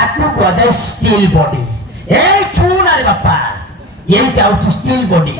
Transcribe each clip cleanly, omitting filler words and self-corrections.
একটু গজে steel body এই চুন আরে বাপ্পা এইটা হচ্ছে স্টিল বডি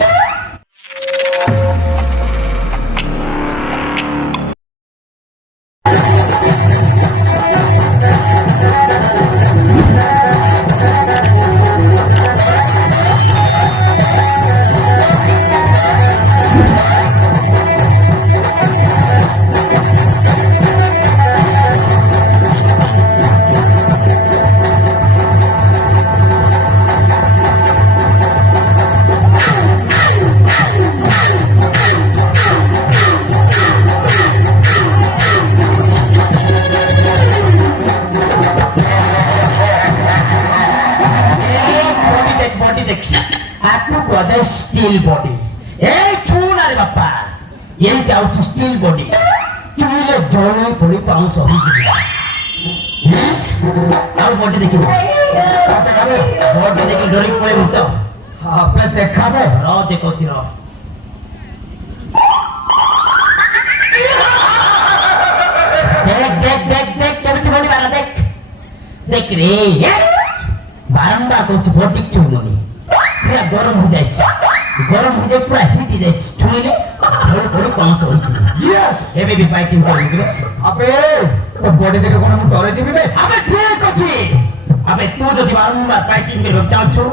স্টিল বডি এই চুন আরে বাপ্পা এইটা হচ্ছে স্টিল বডি চুলে জলে পড়ে পাউস হয়ে আর বডি দেখি বডি দেখি ডরি পড়ে উঠত আপনি দেখাবে র দেখছি র দেখ দেখ দেখ দেখ কেমন বডি বানা দেখ দেখ রে বারংবার করছি বডি চুননি পুরা গরম হয়ে যাচ্ছে গরম হয়ে যায় পুরা হিট হয়ে যাচ্ছে ছুঁইলে ধরে ধরে পাউস হয়েছিল ইয়েস এ বেবি ফাইটিং করে দিল আবে তো বডি দেখে কোন মু ডরে দিবি বে আবে ঠিক আছে আবে তুই যদি বারংবার ফাইটিং করবে চাচ্ছো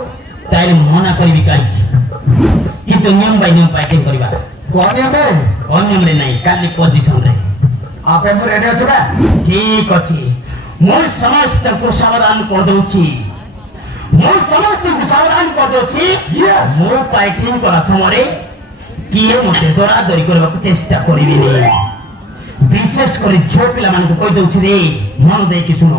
তাইলে মনা করিবি কাই কিন্তু নিয়ম বাই নিয়ম ফাইটিং করিবা কোন নিয়মে নাই কালি পজিশন রে আপে মু রেডি অছ না ঠিক আছে মু সমস্তଙ୍କୁ সাবধান করে দউছি ମୁଁ ସମସ୍ତଙ୍କୁ ସାବଧାନ କରିଦେଉଛି ମୁଁ ଫାଇଟିଂ କଲା ସମୟରେ କିଏ ମୋତେ ଦରାଦରି କରିବାକୁ ଚେଷ୍ଟା କରିବିନି ବିଶେଷ କରି ଝିଅ ପିଲାମାନଙ୍କୁ କହିଦେଉଛି ରେ ମନ ଦେଇକି ଶୁଣ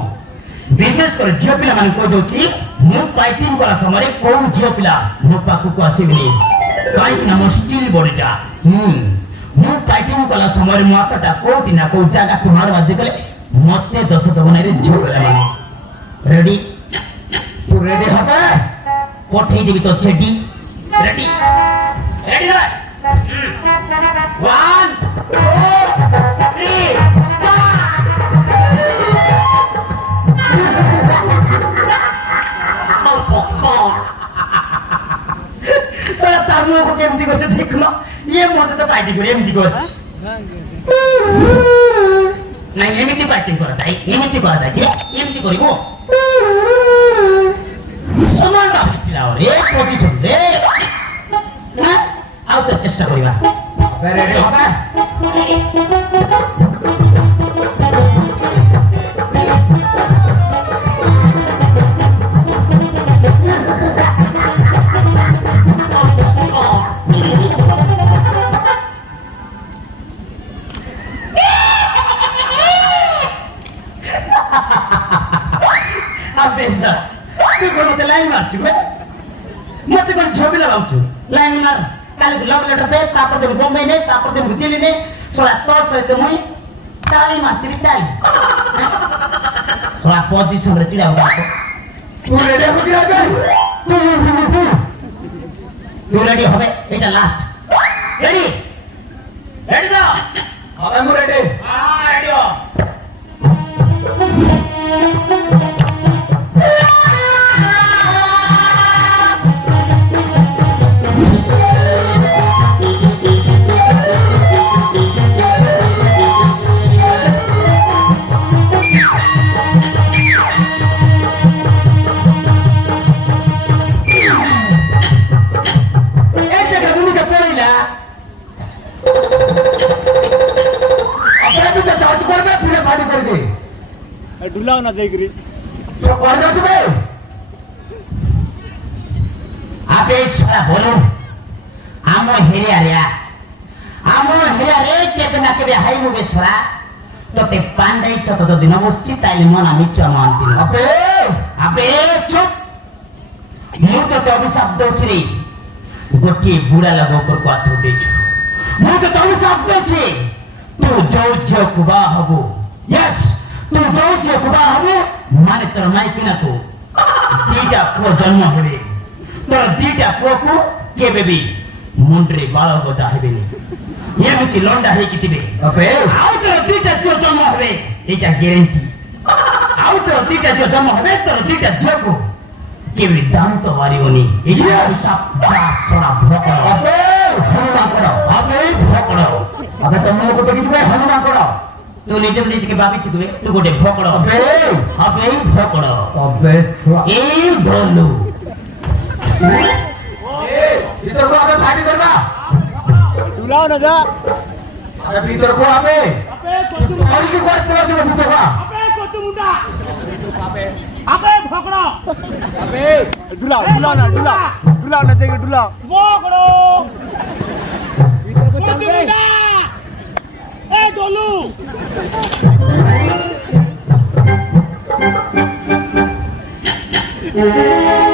ବିଶେଷ କରି ଝିଅ ପିଲାମାନଙ୍କୁ କହିଦେଉଛି ମୁଁ ଫାଇଟିଂ କଲା ସମୟରେ କୋଉ ଝିଅ ପିଲା ମୋ ପାଖକୁ ଆସିବିନି କାହିଁକିନା ମୋ ଷ୍ଟିଲ୍ ବଡିଟା ମୁଁ ଫାଇଟିଂ କଲା ସମୟରେ ମୋ ହାତଟା କୋଉଠି ନା କୋଉ ଜାଗାକୁ ମାଡ଼ ବାଜିଗଲେ ମୋତେ ଦୋଷ ଦେବ ନାହିଁ ରେ ଝିଅ ପିଲାମାନେ ରେଡି तू रेडी होता है कोठी देवी तो चड्डी रेडी रेडी ना 1 2 3 साला तारमो को केमती करते देखलो ये मोसे तो फाइटिंग करे एमती कर नहीं एमती फाइटिंग करा जाय एमती करा जाय कि एमती करिवो সমান ভাবছিলা রে পজিশন রে না আউ তো চেষ্টা করিবা রেডি হবে আবেসা তুই কোনতে লাইন মারছু মতে কোন ছবি লাগাউছু লাইন মার কালি লাভ লেটার দে তারপর দেব বোম্বাই নে তারপর দেব দিল্লি নে সোলা তোর সহিত মুই তালি মারতিবি তাই সোলা পজিশন রে চিড়া হবা তুই রেডি হবি হবে তুই রেডি হবে এটা লাস্ট রেডি রেডি দাও হবে মু রেডি হ্যাঁ রেডি হো ढुलाओ ना देख रही तो कर दो तुम्हें आबे साला बोलो आमो हेरिया रे केबे ना केबे हाइबो बेसरा तोते पांडाई सत तो दिन बसछि ताइले मना मिच्चा मानति आबे चुप मु तो अभिशाप दउछि रे गोटी बुढ़ा लग ऊपर को हाथ उठेछु मु तो अभिशाप दउछि तू जो कुबा हबो यस तू जो कुबा हबो माने तोर नाइ किना तू दीटा को जन्म हेबे तोर दीटा को केबे भी मुंडरे बाळ को चाहेबेनी एमिति लंडा हे कितिबे अबे आउ तोर दीटा जो जन्म हेबे एटा ग्यारंटी ଆଉ ତୋର ଦିଟା ଝିଅ ଜନ୍ମ হবে ତୋର ଦିଟା ଝିଅକୁ କେମିତି ଦାମ ତ ପାରିବନି আবে তোমার কত কিছু হনুমান করো তু নিজে নিজেকে ভাবিছ তুই তুই গোটে ভকড় আবে ভকড় এই ঢোলু ভিতর কো আবে ফাটি করবা দুলাও না যা আবে ভিতর কো আবে ওই কি করে তোরা তুমি ভিতর কো আবে কত মুন্ডা আবে ভকড় আবে দুলাও দুলাও না দুলাও দুলাও না দেখে দুলাও ভকড় ভিতর কো চলবে এ গোলু Yeah.